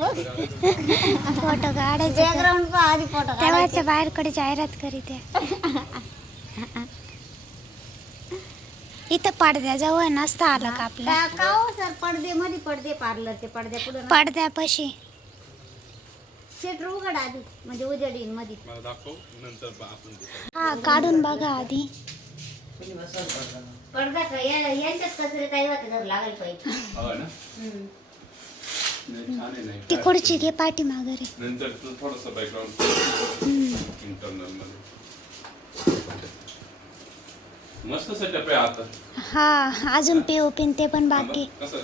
Photo काढायचे background पहा आधी फोटो तेव्हाच्या बाहेरकडे जाहिरात करीत. आहे इथं पडद्याजवळ नसता आलं का आपला? का हो सर? पडदे मध्ये पडदे पार्लर ते पडद्या पुढे पडद्यापाशी. शेटर उघड आधी म्हणजे उजेडीन मध्ये मला दाखव नंतर बा- आपण ते. हा काढून बघा आधी. पडदा का? या- यांच्यात कचरे काही होते जर लागेल पाहिजे. हो ना? ती खुर्ची घे पाठी माघारी नंतर तू थोडस बॅकग्राऊंड इंटरनलमध्ये. मस्त सेटअप आहे आता. हा अजून पीओपीन ते पण बाकी. कसं?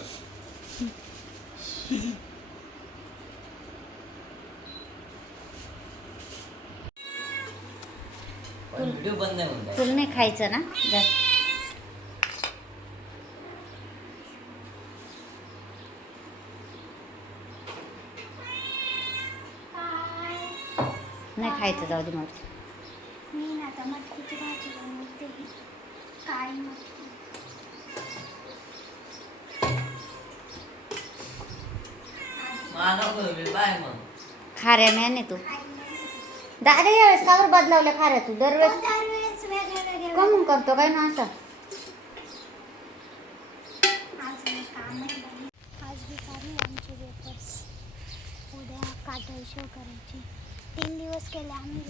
व्हिडिओ बंद नाही होत तुला नाही खायचं ना? नाही खायचं जाऊ दे मग. मी ना आता मटकीची भाजी बनवते. काळी मटकी. मला नको बाय मग. खाऱ्या नाही तू. दादा यावेळेस कावर बदलावल्या खाऱ्या तू? दरवेळेस दरवेळेस वेगळे वेगळे कमून करतो काय ना असं? आज मी काम नाही. आज आमचे पेपर्स उद्या काटल शो करायची. तीन दिवस केले आम्ही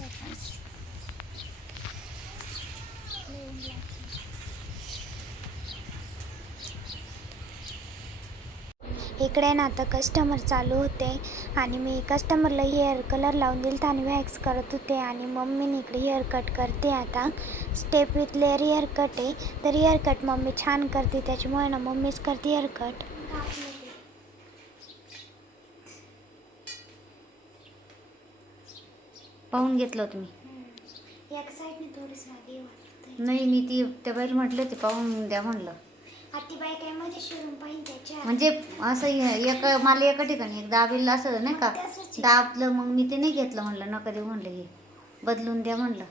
इकडे ना आता कस्टमर चालू होते आणि मी कस्टमरला हेअर कलर लावून दिलं आणि वॅक्स करत होते आणि मम्मीने इकडे हेअर कट करते आता. Step with layer hair cut आहे. तर हेअर कट मम्मी छान करते त्याच्यामुळे ना मम्मीच करते हेअर कट पाहून घेतलं होतं मी. एक साईडने थोडीच रागी वाटते नाही मी ती त्या बाईला म्हटलं ते पाहून द्या म्हणलं. म्हणजे असं एक मला एका ठिकाणी एक दाबेल असं नाही का? आहे. दाबलं मग मी ते नाही घेतलं म्हणलं नका देऊ म्हणलं हे. बदलून द्या म्हणलं.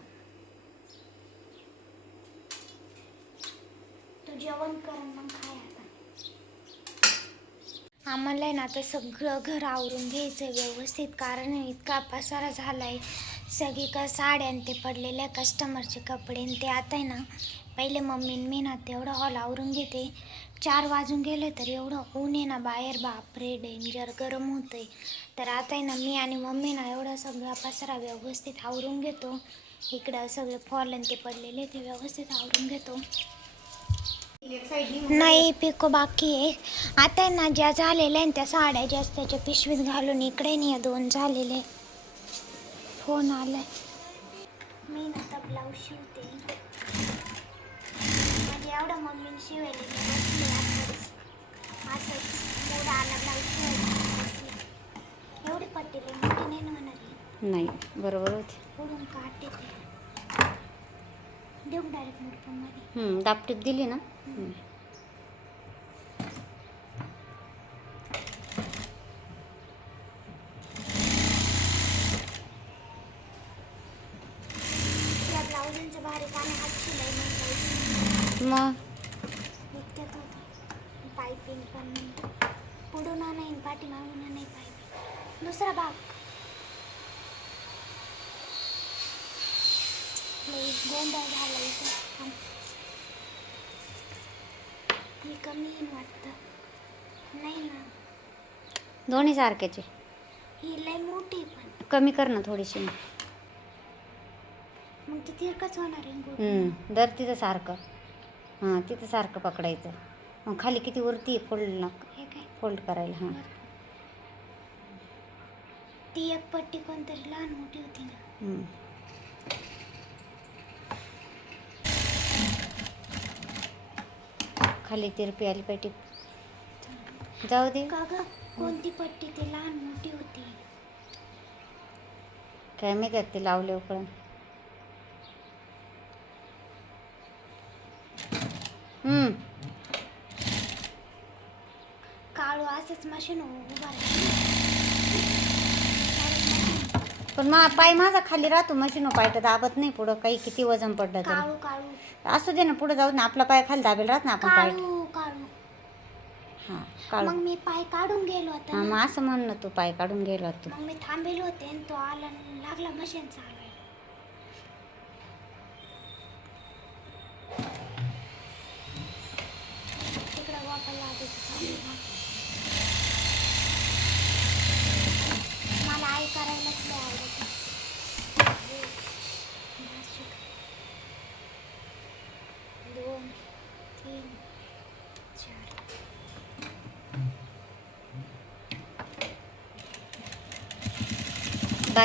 तू जेवण कर आणि मग खाय आता. आम्हाला आहे ना आता सगळं घर आवरून घ्यायचं व्यवस्थित कारण आहे इतका पसारा झालाय. सगळी सगळीकडं साड्या आणि ते पडलेल्या कस्टमरचे कपडे आणि ते आता आहे ना पहिले मम्मी मी ना तेवढं हॉल आवरून घेते. चार वाजून गेले तर एवढं ऊन आहे ना बाहेर बापरे डेंजर गरम होतंय. तर आता आहे ना मी आणि मम्मी ना एवढा सगळा पसरा व्यवस्थित आवरून घेतो. इकडं सगळे फॉल आणि ते पडलेले ते व्यवस्थित आवरून घेतो. नाही पिको बाकी आहे. आता आहे ना ज्या झालेल्या आहेत त्या साड्या जास्त त्याच्या पिशवीत घालून इकडे नाही दोन झालेले. फोन आलाय. मी आता ब्लाऊज शिवते. म्हणजे एवढं मम्मीने शिवायला असंच मूड आला ब्लाऊज शिवायला. एवढी पट्टी मोठी नाही ही. नाही बरोबर होते. पुढून काढते ते. देऊ डायरेक्ट दापटीप दिली ना हम्म. त्या ब्लाऊजांचं बारीक आणि हात शिलाई म्हणता मग इतक्यात होतं पायपिंग पण पुढून नाही पाठीमागून नाही पायपिंग दुसरा भाग लई गोंधळ थांब. ही कमी वाटतं नाही ना दोन्ही सारख्याचे ही लई मोठी पण कमी कर ना थोडीशी मग ती तिरकच होणार आहे गोल. हम्म, दर तिथं सारखं हां तिथं सारखं पकडायचं मग खाली किती वरती फोल्ड ना हे काय फोल्ड करायला हां ती एक पट्टी कोणतरी लहान मोठी होती ना हम्म. खाली तिरपी आली पाहिजे जाऊ दे. का ग कोणती पट्टी? ती लहान मोठी होती. काय माहिती ते लावले पण हम्म. काळू असंच मशीन उभा राहिला. पण मा पाय माझा खाली राहतो मशीन पाय तर दाबत नाही पुढं काही किती वजन पडलं तरी. काळू काळू असू दे ना पुढे जाऊ ना आपला पाय खाली दाबेल राहत ना आपण पाय. काळू काळू हां काढू. मग मी पाय काढून गेलो हा होता मग. असं म्हण ना तू पाय काढून गेला तू मग मी थांबेल होते आणि तो आला आणि लागला मशीन चालवायला. तिकडं वापरला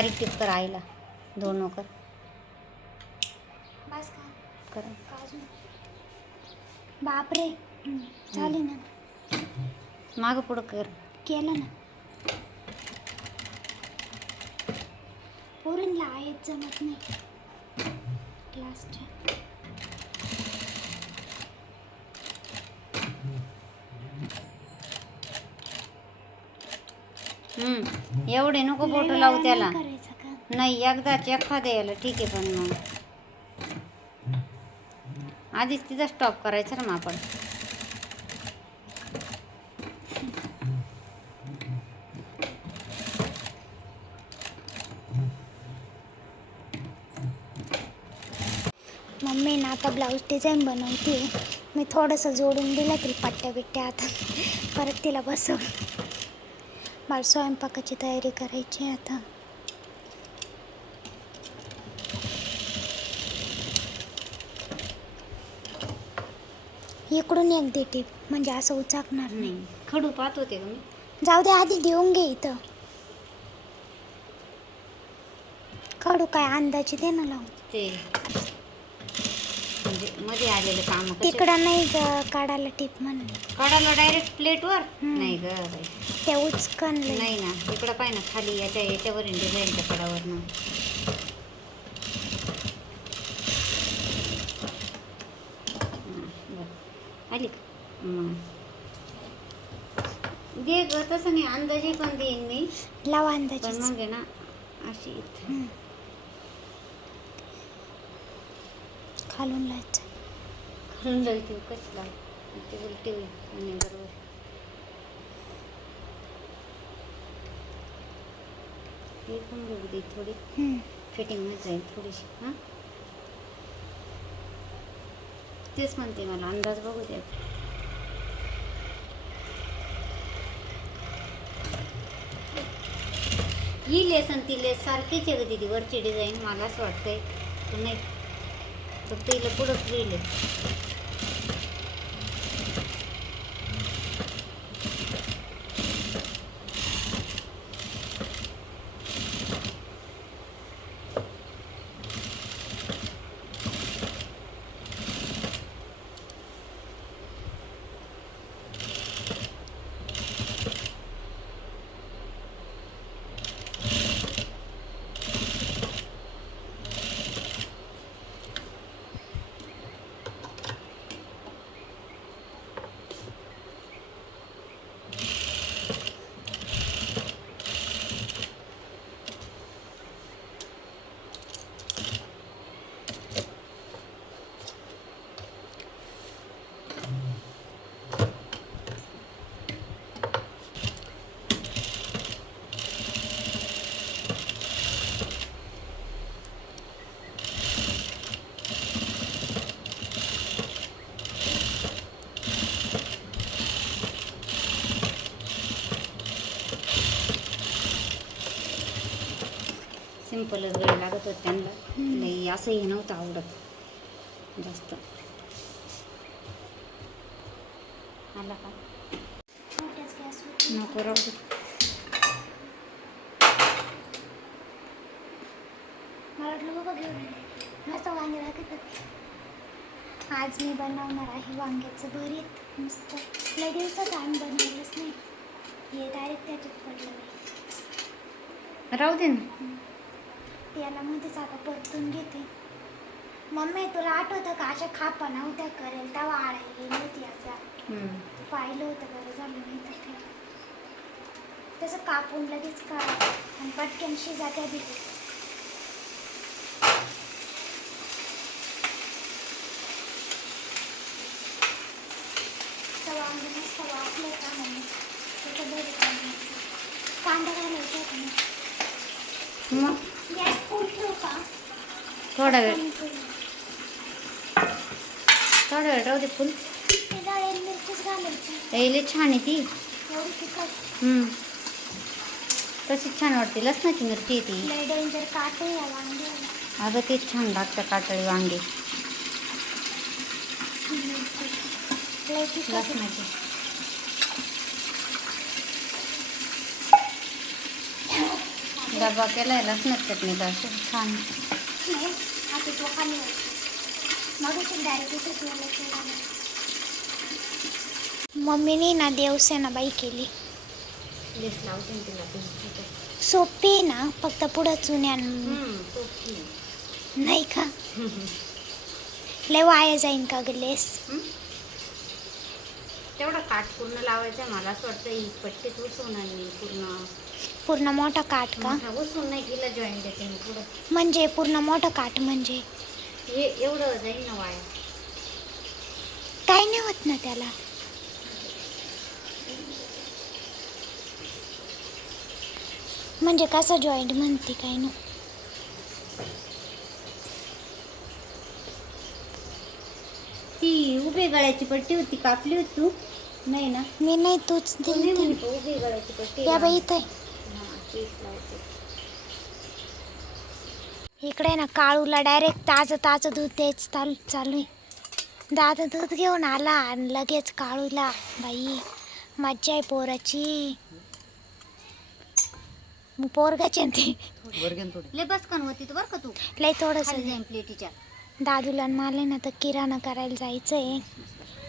बारीक टीप कर आईला. दोन कर बस का? कर. काजू बापरे. झाली ना. मागं पुढं कर. केलं ना. पोरींला आहेत जमत नाही. लास्ट हम्म. एवढे नको फोटो लावू त्याला. नाही एकदाच एखाद्या याला ठीक आहे पण मग. आधीच तिथं स्टॉप करायचं ना मग आपण. मम्मी ना आता ब्लाऊज डिझाईन बनवते. मी थोडंसं जोडून दिलं तरी पट्ट्या बिट्ट्या आता. परत तिला बसव. मला स्वयंपाकाची तयारी करायची आहे आता. इकडून एक दे टीप म्हणजे असं उचाकणार नाही. खडू पाहत होते का मी जाऊ दे आधी देऊन घे इथं. खडू काय अंदाजे दे ना लावून. ते. म्हणजे मध्ये आलेले काम तिकडं नाही ग काढायला टीप म्हण. काढायला डायरेक्ट प्लेटवर हम्म. नाही ग बाई. ते उचकनले नाही ना इकडं पाय ना खाली याच्या याच्यावर डिझाईनच्या कडावर ना आली. दे ग तसं नाही अंदाजे पण देईन मी. लावा पण अंदाजे मग आहे ना अशी इथं. खालून लायचं खालून जायची कशी लाव. ते उलटी होईल आणि बरोबर. हे पण बघू दे थोडी. फिटिंगमध्ये जाईल थोडीशी हां? तेच म्हणते मला अंदाज बघू द्या ही लेस आणि ती लेस सारखीच आहे दिदी वरची डिझाईन मला असं वाटतंय. नाही फक्त हिला पुढं फ्री सिम्पलच वेळ लागत होत त्यांना. नाही असं हे नव्हतं आवडत. जास्त. आला का? नको राहू. मस्त वांगे आज मी बनवणार आहे वांग्याचं भरीत. मस्त. लय दिवसात आम्ही बनवलंच नाही. हे डायरेक्ट त्याच्यात पडलं. राहू दे ना. त्याला मध्येच आता परतून घेते मम्मी तुला आठवतं का अशा खापा नव्हत्या करेल तेव्हा आळायला गेली होती याचा. पाहिलं होतं बरं झालं नाही तर काय तसं कापून लगेच का आणि पटकन शिजा त्या दिली तवा का बरं करायचं. कांदा घालायचा? मग थोडा वेळ. थोडा वेळ राहू दे फुल. ते यायला छान आहे ती. तशीच छान वाटते. लसणाची मिरची आहे ती. अगं तेच छान लागतं कातळी वांगे. लसणाची. डबा छान खाली आहे. direct इथेच ठेवलं केलं. मम्मीने ना देवसेना बाई केली. सोपी ना फक्त पुढं चुन्या. नाही का लय वाया जाईन का ग लेस हम्म? तेवढा काठ पूर्ण लावायचा. मला असं वाटतं ही पट्टीत उचवून आणि पूर्ण. पूर्ण मोठा काठ का? उचवून नाही तिला जॉईन देते मी पुढं. म्हणजे पूर्ण मोठं काठ म्हणजे? हे एवढं जाईल ना वाया. काय नाही होत ना त्याला. म्हणजे कसा जॉईंट म्हणते काय ना ती उभी गळ्याची पट्टी होती कापली होती तू. नाही ना? मी नाही तूच दिली उभी गळ्याची पट्टी? या बाई इथे. हा, तेच लावते. इकडे ना काळूला डायरेक्ट ताजं ताजं दूध द्यायचं चालू चालू आहे. दादा दूध घेऊन आला आणि लगेच काळूला बाई मज्जा आहे पोराची. मग पोरगाची आहे ती. लय बसकन होती तर बरं का तू. लय थोडंसं. खाली जाईन प्लेटीच्या. दादूला आणि मला ना तर किराणा करायला जायचंय.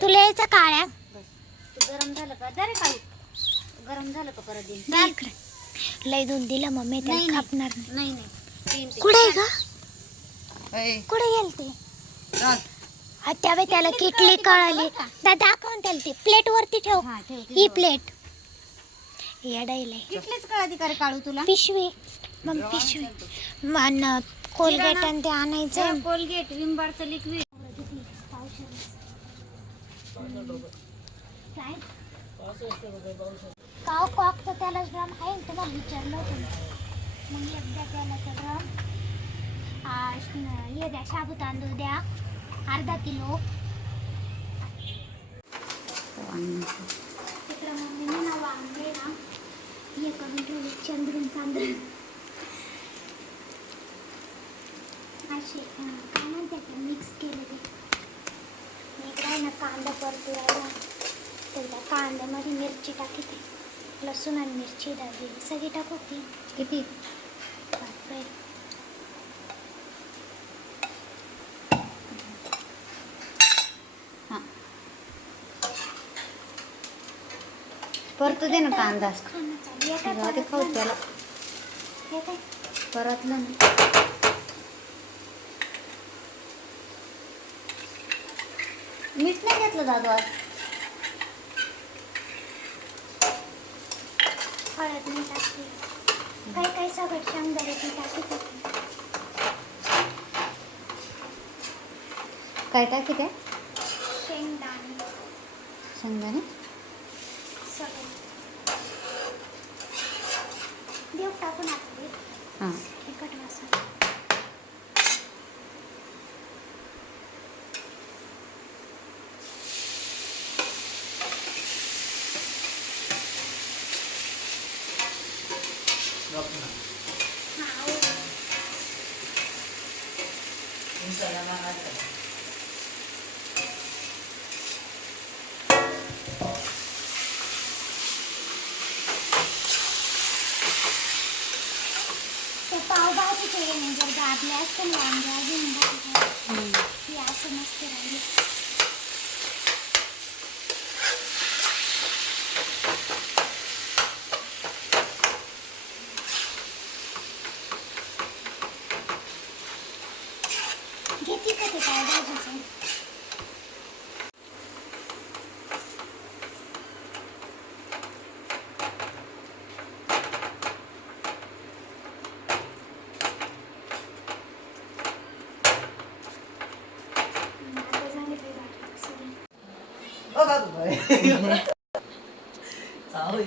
तुला यायचं काळ्या? बस तू गरम झालं का? जरे गरम झालं का परत देईन? दे इकडे. लय दूध दिलं मम्मी नाही, त्याला नाही. खापणार नाही. नाही ते. कुठे आहे का कुठे गेलते त्यावेळी त्याला किटली कळाली. दा दाखवून त्याला ती प्लेट वरती ठेव. हा, ठेव, ठेव. ही प्लेट येडायला किटलीच काढू तुला? पिशवी. मग पिशवी. मन कोलगेट आणि ते आणायचं. कोलगेट विंबारचं लिक्विड काव कॉकचं त्याला ड्रम आहे ना तुम्हाला विचारलं होतं मी. मग एकदा त्याला ड्रम. हे द्या शाबू तांदूळ द्या. अर्धा किलो. तिकडं मम्मीने ना वांगे ना हे करून ठेवले चंद्रून तांदूळ. असे काय म्हणते ते मिक्स केले ते इकडे आहे ना कांदा परतून त्याला कांद्यामध्ये मिरची टाकीते लसूण आणि मिरची टाकली सगळी टाकू की किती? बापरे. हा. परतू दे ना कांदा. काय खाऊ परतलं? त्याला. हे काय? परतलं ना. मीठ नाही घेतलं दादू आज. हळद नाही टाकली काही काही सगळं शेंगदाण्याची टाकी टाकली काय टाकी काय शेंगदाणे. शेंगदाणे सगळं देव टाकून आता हां तिखट मसाला हा, हो. ते पावभाजीचे येणे जर दाबले असते ना वांगे अजून भाजी ती असं मस्त राहिली घेते का ते पावभाजीचं आता झाले ते भाजी सगळी. चावू